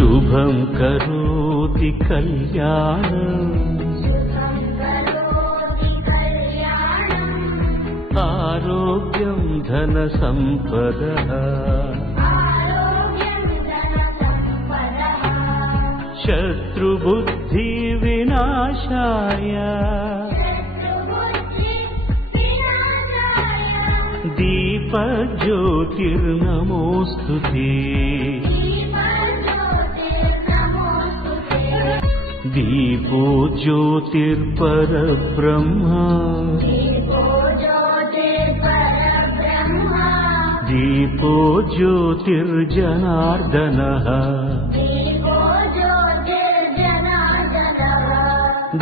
शुभं करोति कल्याणम् आरोग्यं धनसम्पदः शत्रुबुद्धिविनाशाय दीपज्योतिर्नमोऽस्तुते दीपो ज्योतिर्परब्रह्म दीपो ज्योतिर्जनार्दनः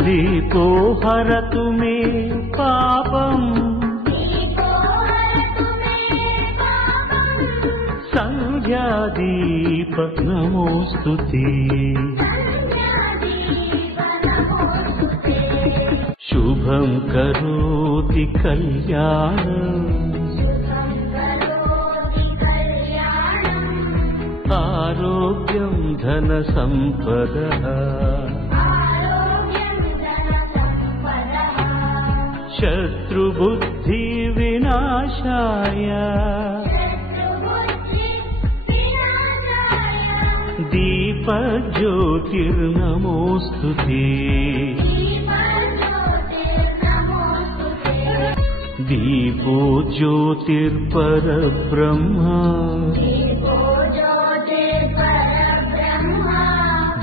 दीपो हरतु मे पापम् संध्यादीप नमोऽस्तुते शुभं करोति कल्याणम् आरोग्यं धनसम्पदः शत्रुबुद्धिविनाशाय दीपज्योतिर्नमोऽस्तुते दीपो ज्योतिर्परब्रह्म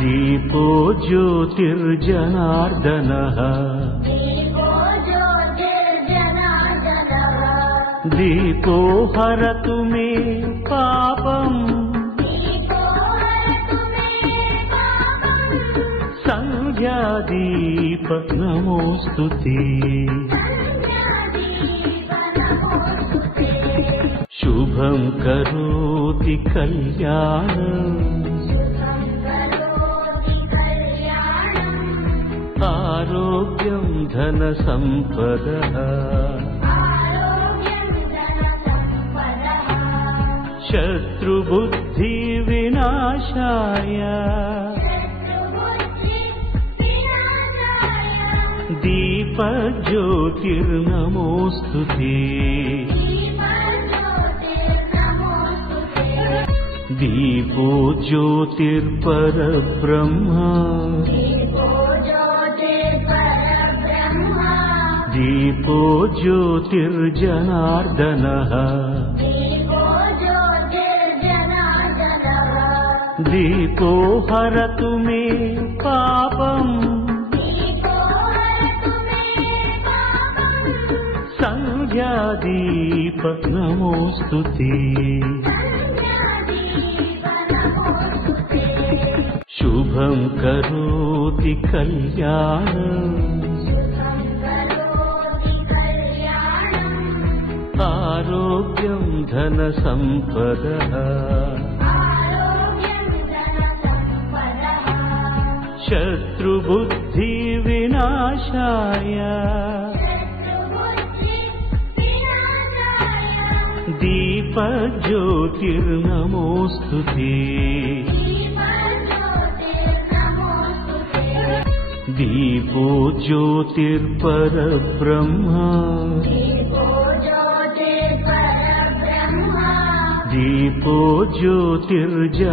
दीपो ज्योतिर्जनार्दनः दीपो हरतु मे पापम् संध्यादीप नमोऽस्तुते शुभं करोति कल्याणम् आरोग्यं धनसम्पदः शत्रुबुद्धिविनाशाय दीपज्योतिर्नमोऽस्तुते दीपो ज्योतिर्परब्रह्म दीपो ज्योतिर्जनार्दनः दीपो हरतु मे पापम् संध्यादीप नमोऽस्तुते शुभं करोति कल्याणम् आरोग्यं धनसम्पदः शत्रुबुद्धिविनाशाय दीपज्योतिर्नमोऽस्तुते दीपो ज्योतिर्परब्रह्म दीपो ज्योतिर्जनार्दनः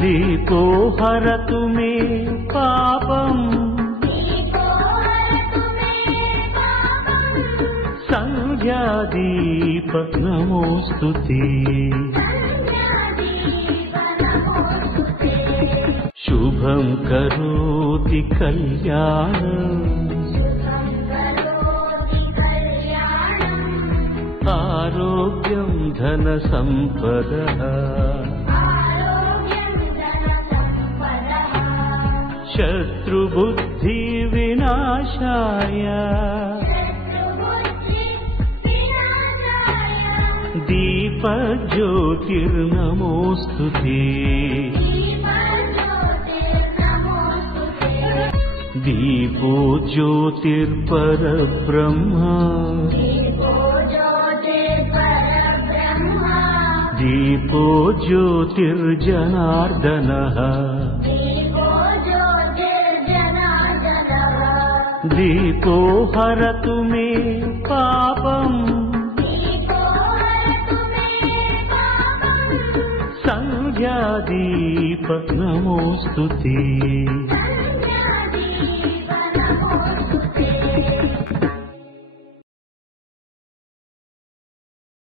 दीपो हरतु मे पापम् संध्यादीप नमोऽस्तुते शुभं करोति कल्याणम् आरोग्यं धनसम्पदः शत्रुबुद्धिविनाशाय दीपज्योतिर्नमोऽस्तुते दीपो ज्योतिर्परब्रह्म दीपो ज्योतिर्जनार्दनः दीपो हरतु मे पापम् संध्यादीप नमोऽस्तुते।